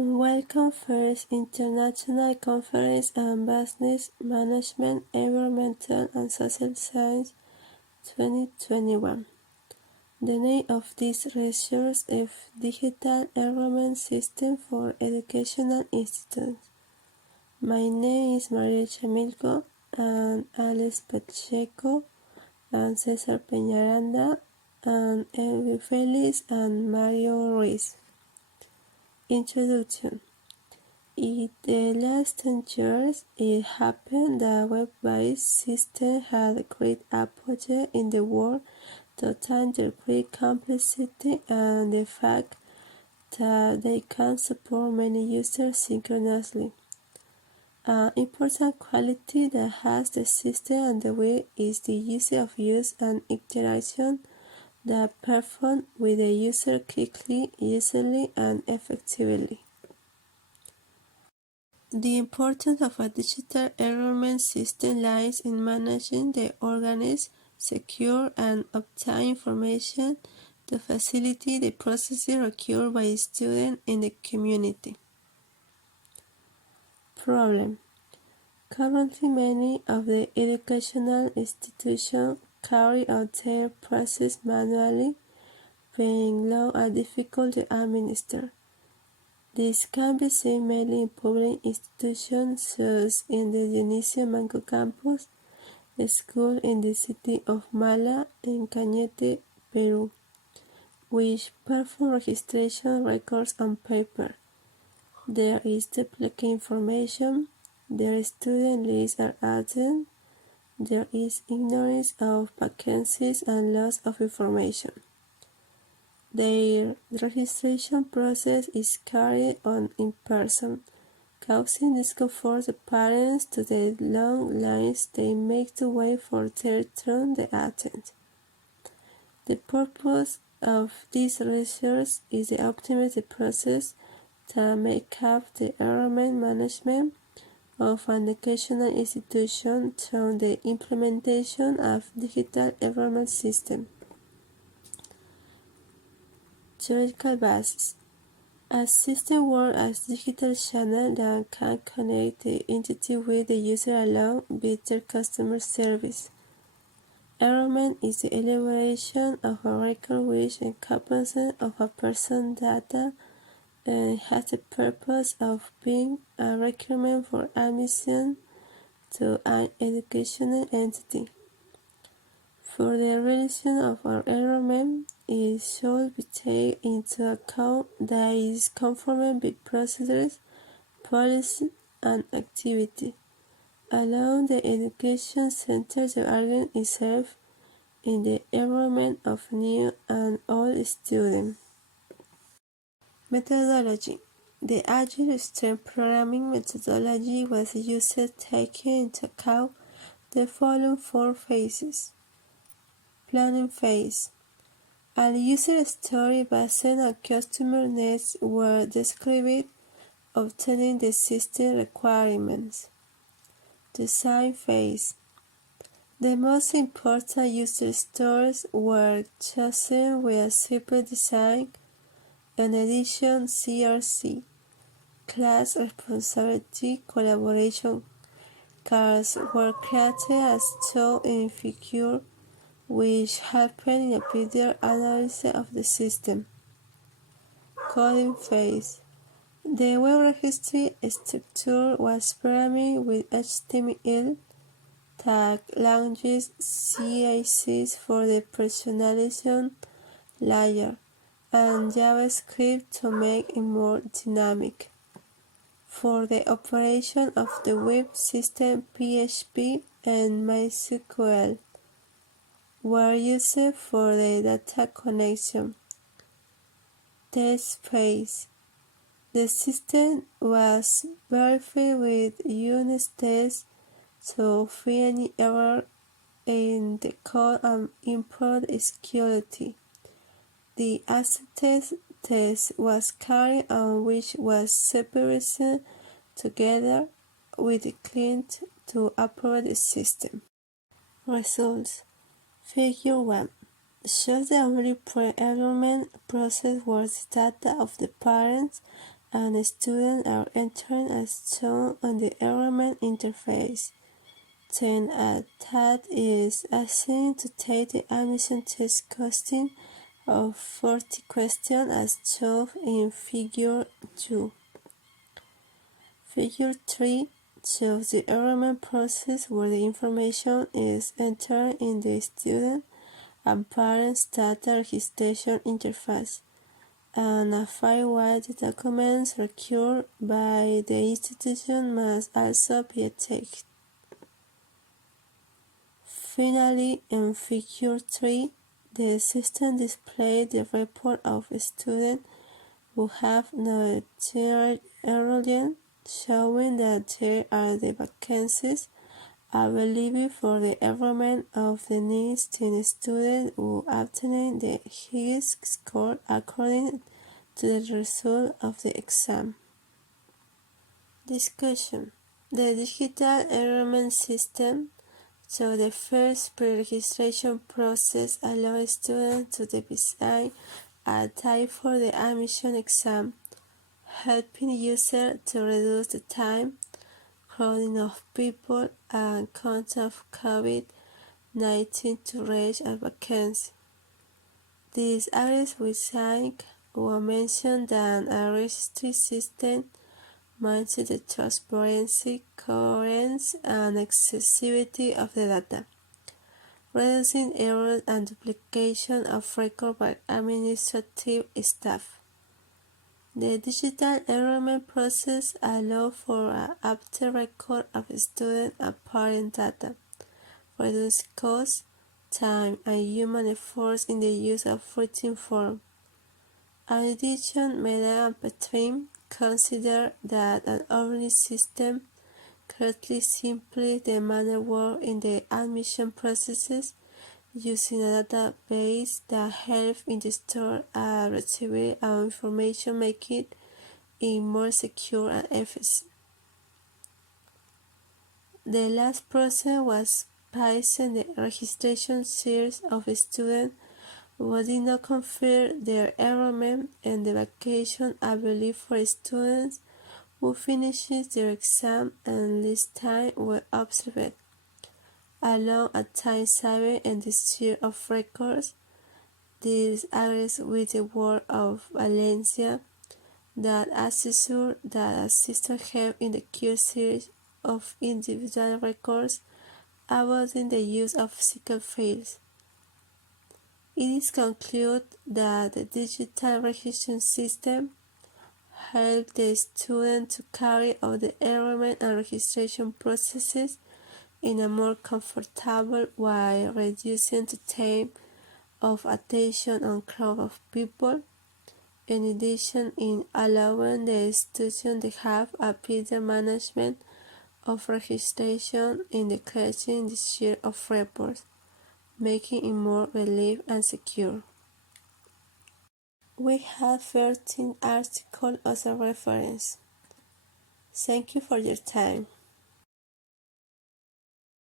Welcome First International Conference on Business Management, Environmental and Social Science 2021. The name of this resource is Digital Enrollment System for Educational Institutions. My name is Maria Chamilco and Alex Pacheco and Cesar Peñaranda and Elvi Félix and Mario Ruiz. Introduction. In the last 10 years, it happened that web-based systems had great apogee in the world due to their great complexity and the fact that they can support many users synchronously. An important quality that has the system and the way is the ease of use and interaction that perform with the user quickly, easily, and effectively. The importance of a digital enrollment system lies in managing the organize, secure, and obtain information to facilitate the processes required by students in the community. Problem. Currently, many of the educational institutions carry out their process manually, being long and difficult to administer. This can be seen mainly in public institutions such as in the Dionisio Manco campus, a school in the city of Mala in Cañete, Peru, which perform registration records on paper. There is duplicate information, their student lists are added, there is ignorance of vacancies and loss of information. Their registration process is carried on in person, causing discomfort to parents to the long lines they make to wait for their turn to attend. The purpose of this resource is to optimize the process to make up the enrollment management of an educational institution through the implementation of digital enrollment system. Theoretical basis. A system works as digital channel that can connect the entity with the user along better customer service. Enrollment is the elaboration of a record which encompasses of a person's data and has the purpose of being a requirement for admission to an educational entity. For the realization of our enrollment, it should be taken into account that it is conformed with procedures, policy, and activity. Along the education center, the organ is served in the enrollment of new and old students. Methodology. The Agile Stream programming methodology was used taking into account the following 4 phases. Planning phase. A user story based on customer needs were described, obtaining the system requirements. Design phase. The most important user stories were chosen with a simple design. In addition, CRC, class responsibility collaboration cards were created as shown in figure, which helped in a better analysis of the system. Coding phase. The web registry structure was programmed with HTML, tag languages, CSS for the personalization layer, and JavaScript to make it more dynamic. For the operation of the web system, PHP and MySQL were used for the data connection. Test phase. The system was verified with unit tests to find any error in the code and improve security. The acceptance test was carried on, which was separated together with the client to approve the system. Results. Figure 1 shows the only pre-enrollment process was data of the parents and students are entered as shown on the enrollment interface. Then a TAT is assigned to take the admission test costing of 40 questions as shown in Figure 2. Figure 3 shows the enrollment process where the information is entered in the student and parents' data registration interface, and a file-wide documents required by the institution must also be checked. Finally, in Figure 3, the system displays the report of students who have not enrolled, showing that there are the vacancies available for the enrollment of the needs 10 students who obtain the highest score according to the result of the exam. Discussion. The digital enrollment system. So the first pre-registration process allows students to design a type for the admission exam, helping users to reduce the time, crowding of people, and content of COVID-19 to reach a vacancy. These areas within were mentioned that a registry system maintains the transparency, coherence, and accessibility of the data, reducing errors and duplication of records by administrative staff. The digital enrollment process allows for an up-to-date record of student and parent data, reducing costs, time, and human efforts in the use of written forms. In addition, Meda and Petrin consider that an overlay system greatly simplifies the manual work in the admission processes, using a database that helps in the store and retrieval of information, making it more secure and efficient. The last process was passing the registration series of students who did not confirm their enrollment, and the vacation available for students who finished their exam and least time were observed, along a time saving and the share of records. This agrees with the work of Valencia that assessors that assistant help in the cure series of individual records, avoiding the use of physical files. It is concluded that the digital registration system helps the student to carry out the enrollment and registration processes in a more comfortable while reducing the time of attention and crowd of people. In addition, in allowing the institution to have a better management of registration in decreasing the share of reports, making it more reliable and secure. We have 13 articles as a reference. Thank you for your time.